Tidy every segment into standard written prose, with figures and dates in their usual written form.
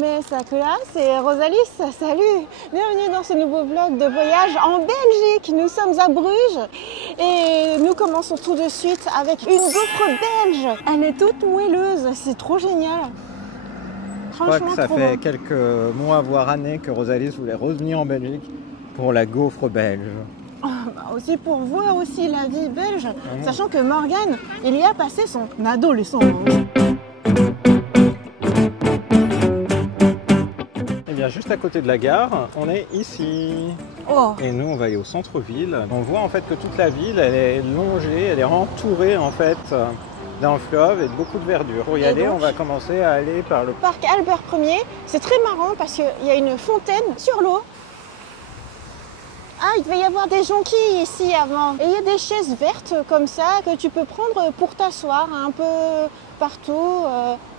Mais ça classe et Rosalie, salut! Bienvenue dans ce nouveau vlog de voyage en Belgique. Nous sommes à Bruges et nous commençons tout de suite avec une gaufre belge. Elle est toute moelleuse, c'est trop génial. Je crois que ça fait quelques mois, voire années que Rosalie voulait revenir en Belgique pour la gaufre belge. Aussi pour voir aussi la vie belge, sachant que Morgane, il y a passé son adolescence. Et bien juste à côté de la gare, on est ici. Oh. Et nous on va aller au centre-ville. On voit en fait que toute la ville elle est longée, elle est entourée en fait d'un fleuve et de beaucoup de verdure. Pour y aller, donc, on va commencer à aller par le parc Albert Ier. C'est très marrant parce qu'il y a une fontaine sur l'eau. Ah, il devait y avoir des jonquilles ici avant. Et il y a des chaises vertes comme ça que tu peux prendre pour t'asseoir un peu partout,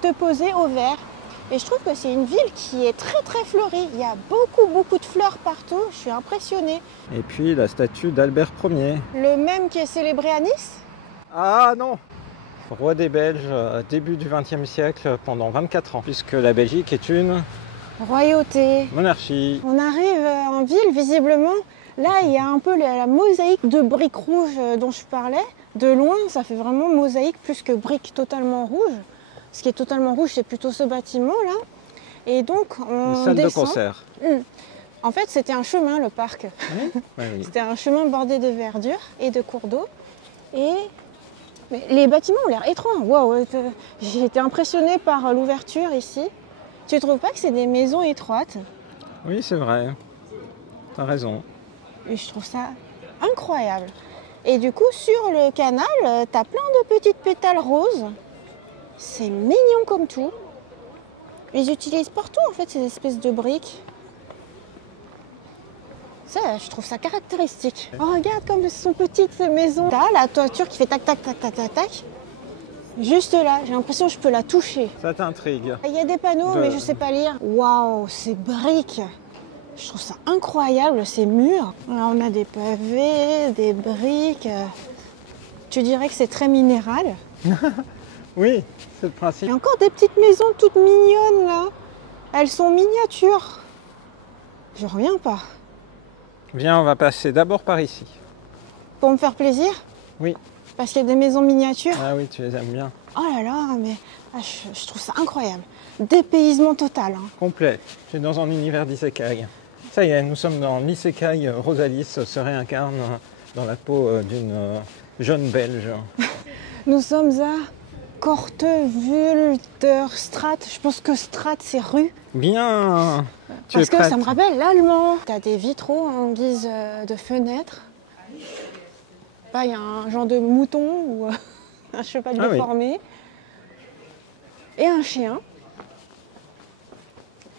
te poser au vert. Et je trouve que c'est une ville qui est très très fleurie. Il y a beaucoup de fleurs partout. Je suis impressionnée. Et puis la statue d'Albert Ier. Le même qui est célébré à Nice? Ah non! Roi des Belges, début du XXe siècle, pendant 24 ans. Puisque la Belgique est une royauté. Monarchie. On arrive en ville, visiblement. Là, il y a un peu la mosaïque de briques rouges dont je parlais. De loin, ça fait vraiment mosaïque plus que briques totalement rouges. Ce qui est totalement rouge, c'est plutôt ce bâtiment-là. Et donc, on une salle descend. de concert. En fait, c'était un chemin, le parc. Oui, oui. C'était un chemin bordé de verdure et de cours d'eau. Et mais les bâtiments ont l'air étranges. Waouh, j'ai été impressionnée par l'ouverture ici. Tu ne trouves pas que c'est des maisons étroites? Oui, c'est vrai. T'as raison. Et je trouve ça incroyable. Et du coup, sur le canal, t'as plein de petites pétales roses. C'est mignon comme tout. Ils utilisent partout en fait ces espèces de briques. Ça, je trouve ça caractéristique. Oh, regarde comme elles sont petites ces maisons. T'as la toiture qui fait tac tac tac tac tac tac. Juste là, j'ai l'impression que je peux la toucher. Ça t'intrigue. Il y a des panneaux, mais je sais pas lire. Waouh, ces briques. Je trouve ça incroyable, ces murs. Là, on a des pavés, des briques. Tu dirais que c'est très minéral? Oui, c'est le principe. Il y a encore des petites maisons toutes mignonnes là. Elles sont miniatures. Je reviens pas. Viens, on va passer d'abord par ici. Pour me faire plaisir? Oui. Parce qu'il y a des maisons miniatures? Ah oui, tu les aimes bien. Oh là là, mais je trouve ça incroyable. Dépaysement total. Hein. Complet. Je suis dans un univers d'isekai. Ça y est, nous sommes dans l'isekai. Rosalie se réincarne dans la peau d'une jeune Belge. Nous sommes à Kortewulderstraat. Je pense que Straat, c'est rue. Bien. Parce que ça me rappelle l'allemand. Tu as des vitraux en guise de fenêtre. Il y a un genre de mouton ou un cheval déformé. Oui. Et un chien.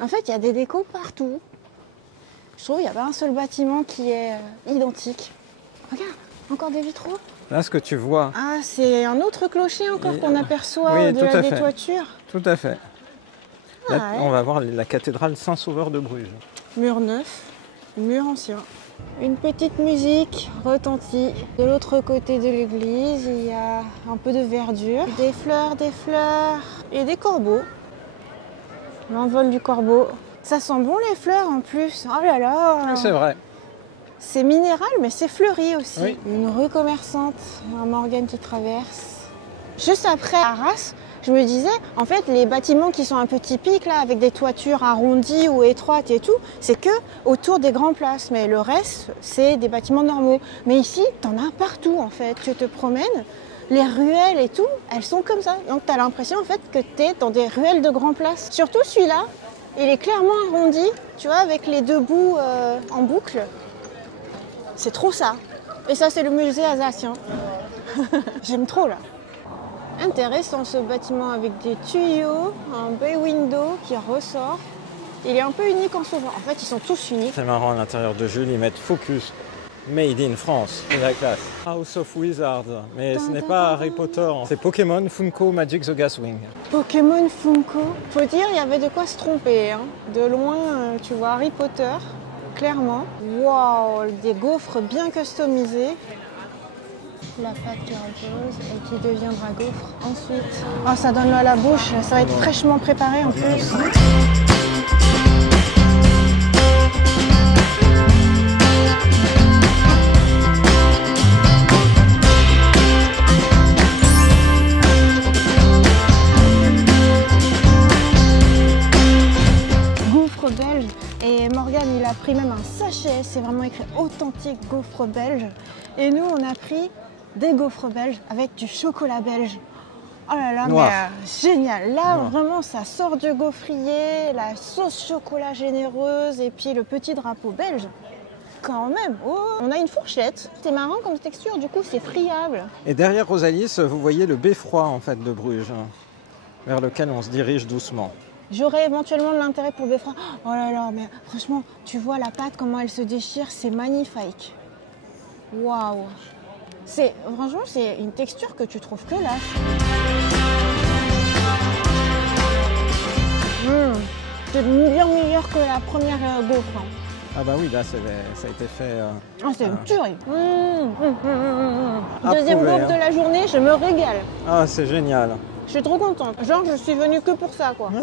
En fait, il y a des décos partout. Je trouve qu'il n'y a pas un seul bâtiment qui est identique. Regarde, encore des vitraux. Là, ce que tu vois... Ah, c'est un autre clocher encore qu'on aperçoit de la détoiture. Tout à fait. Là, ouais. On va voir la cathédrale Saint-Sauveur de Bruges. Mur neuf, mur ancien. Une petite musique retentit. De l'autre côté de l'église, il y a un peu de verdure. Des fleurs et des corbeaux. L'envol du corbeau. Ça sent bon les fleurs en plus. Oh là là. Oui, c'est vrai. C'est minéral mais c'est fleuri aussi. Oui. Une rue commerçante, un Morgane qui traverse. Juste après Arras, je me disais, en fait, les bâtiments qui sont un peu typiques, là, avec des toitures arrondies ou étroites et tout, c'est que autour des grandes places. Mais le reste, c'est des bâtiments normaux. Mais ici, t'en as partout, en fait. Tu te promènes, les ruelles et tout, elles sont comme ça. Donc, t'as l'impression, en fait, que t'es dans des ruelles de grandes places. Surtout celui-là, il est clairement arrondi, tu vois, avec les deux bouts en boucle. C'est trop ça. Et ça, c'est le musée alsacien. J'aime trop, là. Intéressant ce bâtiment avec des tuyaux, un bay window qui ressort. Il est un peu unique en s'ouvrant. En fait, ils sont tous uniques. C'est marrant, à l'intérieur de Jules, ils mettent Focus, Made in France, c'est la classe. House of Wizards, mais ce n'est pas Harry Potter, c'est Pokémon Funko Magic the Gaswing. Pokémon Funko. Faut dire, il y avait de quoi se tromper. Hein. De loin, tu vois Harry Potter, clairement. Waouh, des gaufres bien customisés. La pâte qui repose et qui deviendra gaufre ensuite. Oh, ça donne l'eau à la bouche, ça va être fraîchement préparé en plus. il a pris même un sachet, c'est vraiment écrit authentique gaufre belge. Et nous, on a pris des gaufres belges avec du chocolat belge. Oh là là, Noir. mais génial. Là, Noir. vraiment, ça sort du gaufrier, la sauce chocolat généreuse et puis le petit drapeau belge. Quand même, oh, on a une fourchette. C'est marrant comme texture, du coup, c'est friable. Et derrière Rosalis, vous voyez le beffroi en fait de Bruges, vers lequel on se dirige doucement. J'aurais éventuellement de l'intérêt pour le beffroi. Oh là là, mais franchement, tu vois la pâte, comment elle se déchire, c'est magnifique. Waouh. Franchement, c'est une texture que tu trouves que là. C'est bien meilleur que la première gaufre. Ah bah oui, là ça a été fait... Ah, c'est une tuerie. Approuvé, Deuxième gaufre hein. de la journée, je me régale. Ah, c'est génial. Je suis trop contente. Genre, je suis venue que pour ça, quoi. C'est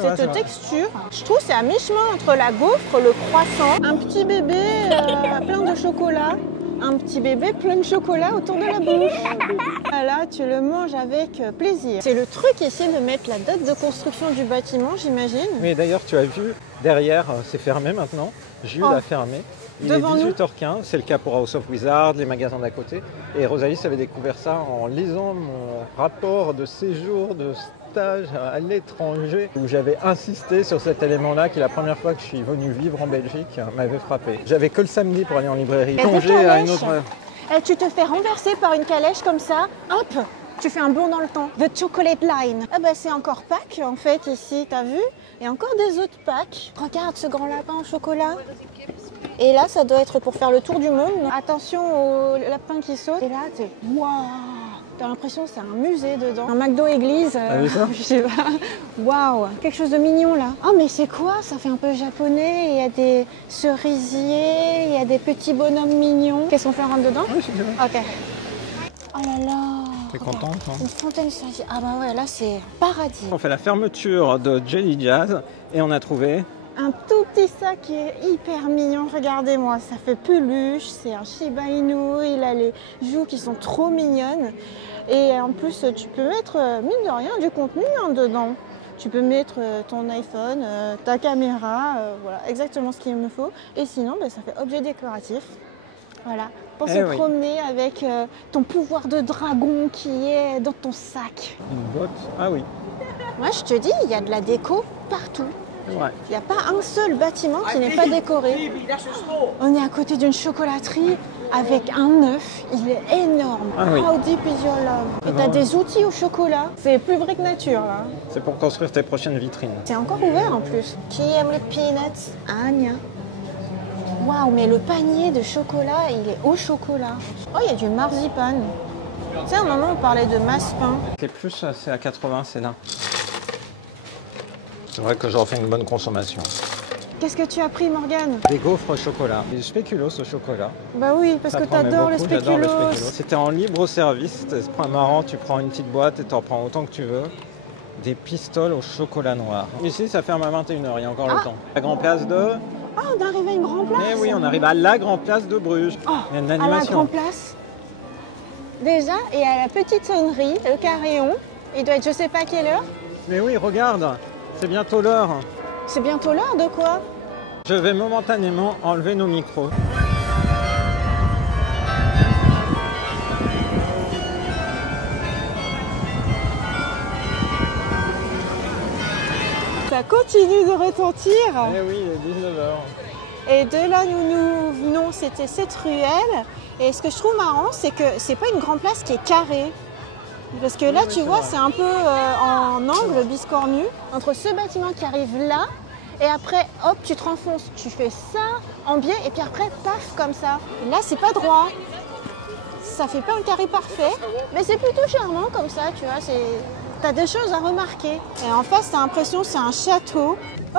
vrai, c'est Cette vrai. texture, je trouve c'est à mi-chemin entre la gaufre, le croissant, un petit bébé plein de chocolat, un petit bébé plein de chocolat autour de la bouche. Là, tu le manges avec plaisir. C'est le truc ici de mettre la date de construction du bâtiment, j'imagine. Mais d'ailleurs, tu as vu, derrière, c'est fermé maintenant. Jules Oh. a fermé. Il Devant est nous. 18h15, c'est le cas pour House of Wizards, les magasins d'à côté. Et Rosalie avait découvert ça en lisant mon rapport de séjour, de stage à l'étranger, où j'avais insisté sur cet élément-là qui, la première fois que je suis venu vivre en Belgique, m'avait frappé. J'avais que le samedi pour aller en librairie. Et des Plongé à une calèches. autre... Et tu te fais renverser par une calèche comme ça, hop, tu fais un bond dans le temps. The Chocolate Line. Ah bah c'est encore Pâques en fait ici, t'as vu? Et encore des autres Pâques. Regarde ce grand lapin au chocolat. Et là, ça doit être pour faire le tour du monde. Attention au lapin qui saute. Et là, t'es waouh! T'as l'impression que c'est un musée dedans. Un McDo église. T'as vu ça? Je sais pas. Waouh! Quelque chose de mignon là. Ah, mais c'est quoi? Ça fait un peu japonais. Il y a des cerisiers, il y a des petits bonhommes mignons. Qu'est-ce qu'on fait? On rentre dedans? Oui, c'est bien. Ok. Oh là là! T'es Regarde. contente, hein? Une fontaine cerisier. Ah bah ouais, là c'est paradis. On fait la fermeture de Jelly Jazz et on a trouvé... Un tout petit sac qui est hyper mignon, regardez-moi, ça fait peluche, c'est un Shiba Inu, il a les joues qui sont trop mignonnes. Et en plus, tu peux mettre, mine de rien, du contenu dedans. Tu peux mettre ton iPhone, ta caméra, voilà, exactement ce qu'il me faut. Et sinon, ça fait objet décoratif. Voilà, pour se promener avec ton pouvoir de dragon qui est dans ton sac. Une botte. Ah oui. Moi, je te dis, il y a de la déco partout. Ouais. Il n'y a pas un seul bâtiment qui n'est pas décoré. On est à côté d'une chocolaterie avec un œuf. Il est énorme. Ah oui. How deep is your love? Et tu as des outils au chocolat. C'est plus vrai que nature, là. C'est pour construire tes prochaines vitrines. C'est encore ouvert, en plus. Qui aime les peanuts? Anya. Waouh, mais le panier de chocolat, il est au chocolat. Oh, il y a du marzipan. Tu sais, à un moment, on parlait de masse-pain. C'est plus, c'est à 80, c'est là. C'est vrai que j'en fais une bonne consommation. Qu'est-ce que tu as pris, Morgane? Des gaufres au chocolat. Des spéculoos au chocolat. Bah oui, parce Ça que promet t'adores le beaucoup, j'adore spéculoos. C'était en libre service, c'était marrant, tu prends une petite boîte et t'en prends autant que tu veux. Des pistoles au chocolat noir. Ici, ça ferme à 21h, il y a encore le temps. La grande place de... Ah, on arrive à une grande place. Eh oui, on arrive à la grande place de Bruges. Oh, Il y a une à la animation. grande place. Déjà, et à la petite sonnerie, le carillon. Il doit être je sais pas quelle heure. Mais oui, regarde, c'est bientôt l'heure. C'est bientôt l'heure de quoi? Je vais momentanément enlever nos micros. Ça continue de retentir. Eh oui, il est 19h. Et de là, nous venons, c'était cette ruelle. Et ce que je trouve marrant, c'est que c'est pas une grande place qui est carrée. Parce que là, Oui, tu c'est vois, vrai. c'est un peu en angle biscornu entre ce bâtiment qui arrive là et après, hop, tu te renfonces. Tu fais ça en biais et puis après, paf, comme ça. Et là, c'est pas droit. Ça fait pas un carré parfait, mais c'est plutôt charmant comme ça, tu vois. T'as des choses à remarquer. Et en face, t'as l'impression que c'est un château. Oh,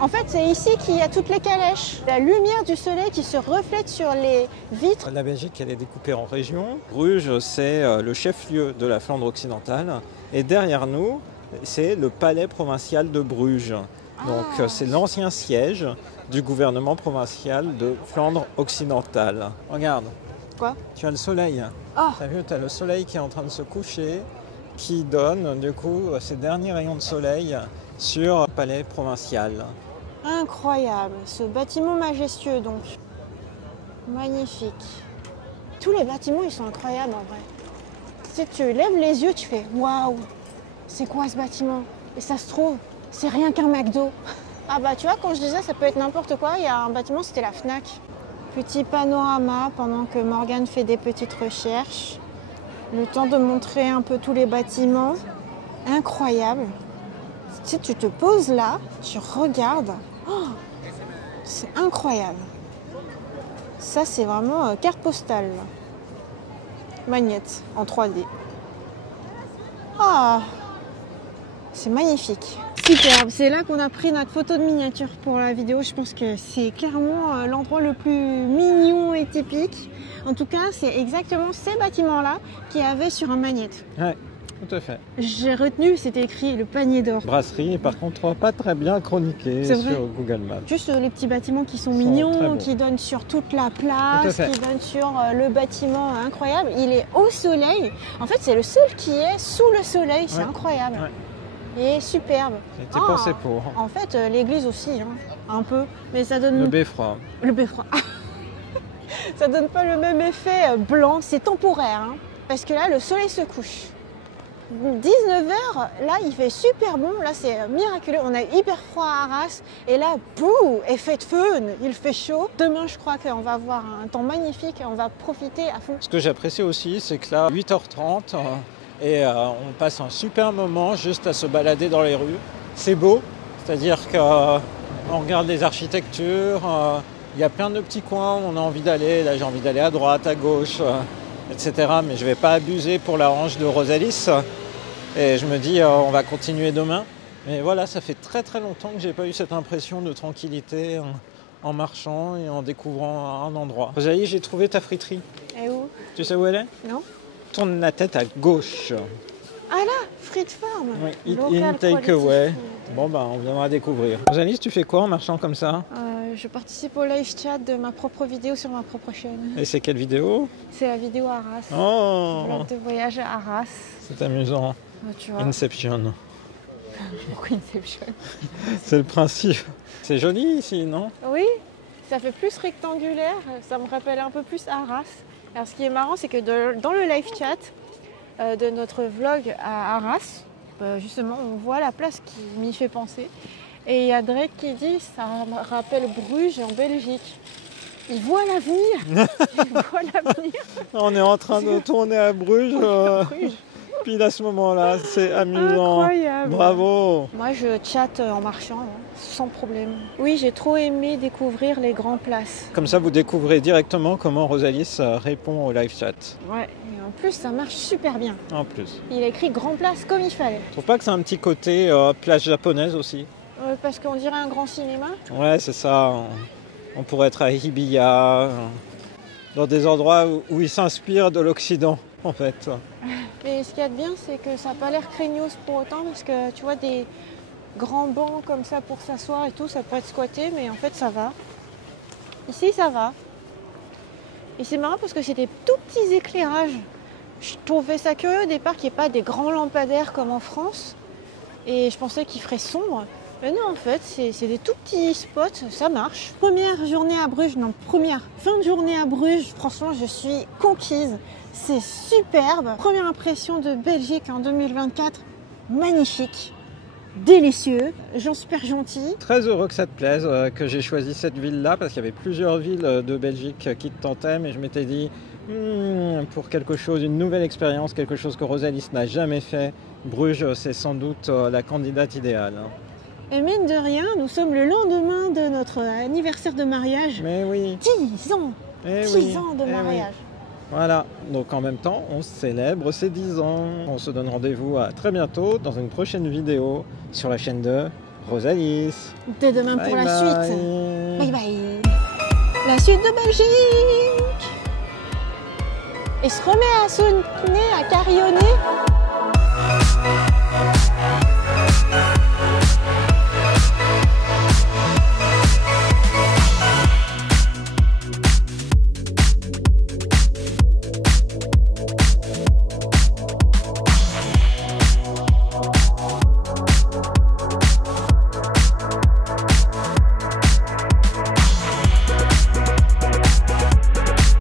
en fait, c'est ici qu'il y a toutes les calèches. La lumière du soleil qui se reflète sur les vitres. La Belgique, elle est découpée en régions. Bruges, c'est le chef-lieu de la Flandre occidentale. Et derrière nous, c'est le palais provincial de Bruges. Donc, c'est l'ancien siège du gouvernement provincial de Flandre occidentale. Regarde. Quoi? Tu as le soleil. Oh. Tu as vu, tu as le soleil qui est en train de se coucher, qui donne du coup ses derniers rayons de soleil sur le palais provincial. Incroyable, ce bâtiment majestueux donc. Magnifique. Tous les bâtiments, ils sont incroyables en vrai. Tu sais, tu lèves les yeux, tu fais waouh, c'est quoi ce bâtiment? Et ça se trouve, c'est rien qu'un McDo. Ah bah tu vois, quand je disais ça peut être n'importe quoi, il y a un bâtiment, c'était la Fnac. Petit panorama pendant que Morgane fait des petites recherches. Le temps de montrer un peu tous les bâtiments. Incroyable. Tu sais, tu te poses là, tu regardes. Oh, c'est incroyable. Ça, c'est vraiment carte postale. Là. Magnette en 3D. Ah, c'est magnifique. Superbe. C'est là qu'on a pris notre photo de miniature pour la vidéo. Je pense que c'est clairement l'endroit le plus mignon et typique. En tout cas, c'est exactement ces bâtiments-là qu'il y avait sur un magnète. Ouais, tout à fait. J'ai retenu, c'était écrit le panier d'or. Brasserie, par contre, pas très bien chroniqué sur Google Maps. Juste les petits bâtiments qui sont mignons, qui donnent sur toute la place, qui donnent sur le bâtiment incroyable. Il est au soleil. En fait, c'est le seul qui est sous le soleil. C'est incroyable. Ouais. Et superbe. C'était pensé pour. En fait, l'église aussi, hein, un peu. Mais ça donne... Le beffroi. Le beffroi. Ça donne pas le même effet blanc. C'est temporaire. Hein, parce que là, le soleil se couche. 19h, là, il fait super bon. Là, c'est miraculeux. On a hyper froid à Arras. Et là, bouh, effet de feu. Il fait chaud. Demain, je crois qu'on va avoir un temps magnifique. On va profiter à fond. Ce que j'apprécie aussi, c'est que là, 8h30... Et on passe un super moment juste à se balader dans les rues. C'est beau, c'est-à-dire qu'on regarde les architectures, il y a plein de petits coins où on a envie d'aller. Là, j'ai envie d'aller à droite, à gauche, etc. Mais je ne vais pas abuser pour la range de Rosalis. Et je me dis, on va continuer demain. Mais voilà, ça fait très très longtemps que je n'ai pas eu cette impression de tranquillité en marchant et en découvrant un endroit. Rosalie, j'ai trouvé ta friterie. Et où? Tu sais où elle est? Non. Tourne la tête à gauche. Ah là, Frites Farm. Oui, Eat in, take away. Bon, bah, on viendra découvrir. Rosalie, tu fais quoi en marchant comme ça? Je participe au live chat de ma propre vidéo sur ma propre chaîne. Et c'est quelle vidéo? C'est la vidéo Arras. Oh, vlog de voyage à Arras. C'est amusant. Tu vois. Inception. Pourquoi Inception? C'est le principe. C'est joli ici, non? Oui, ça fait plus rectangulaire. Ça me rappelle un peu plus Arras. Alors ce qui est marrant, c'est que dans le live chat de notre vlog à Arras, justement, on voit la place qui m'y fait penser. Et il y a Drake qui dit, ça me rappelle Bruges en Belgique. Il voit l'avenir. Il voit l'avenir. On est en train de tourner à Bruges. Pile à ce moment-là, c'est amusant. Incroyable. Bravo. Moi, je chatte en marchant, sans problème. Oui, j'ai trop aimé découvrir les grandes places. Comme ça, vous découvrez directement comment Rosalis répond au live chat. Ouais, et en plus, ça marche super bien. En plus. Il a écrit grand place comme il fallait. Tu trouves pas que c'est un petit côté plage japonaise aussi? Parce qu'on dirait un grand cinéma. Ouais, c'est ça. On pourrait être à Hibiya, dans des endroits où ils s'inspirent de l'Occident, en fait. Et ce qu'il y a de bien, c'est que ça n'a pas l'air craignos pour autant, parce que tu vois, des grands bancs comme ça pour s'asseoir et tout, ça peut être squatté, mais en fait, ça va. Ici, ça va. Et c'est marrant parce que c'est des tout petits éclairages. Je trouvais ça curieux au départ qu'il n'y ait pas des grands lampadaires comme en France. Et je pensais qu'il ferait sombre. Mais non, en fait, c'est des tout petits spots, ça marche. Première journée à Bruges, non, fin de journée à Bruges, franchement, je suis conquise. C'est superbe. Première impression de Belgique en 2024, magnifique, délicieux, gens super gentils. Très heureux que ça te plaise, que j'ai choisi cette ville-là, parce qu'il y avait plusieurs villes de Belgique qui te tentaient, mais je m'étais dit, pour quelque chose, une nouvelle expérience, quelque chose que Rosalis n'a jamais fait, Bruges, c'est sans doute la candidate idéale. Et mine de rien, nous sommes le lendemain de notre anniversaire de mariage. Mais oui. 10 ans 10 ans de mariage. Oui. Voilà, donc en même temps, on célèbre ces 10 ans. On se donne rendez-vous à très bientôt dans une prochaine vidéo sur la chaîne de Rosalis. Dès demain pour la suite. Bye bye. La suite de Belgique. Et se remet à sonner, à carillonner.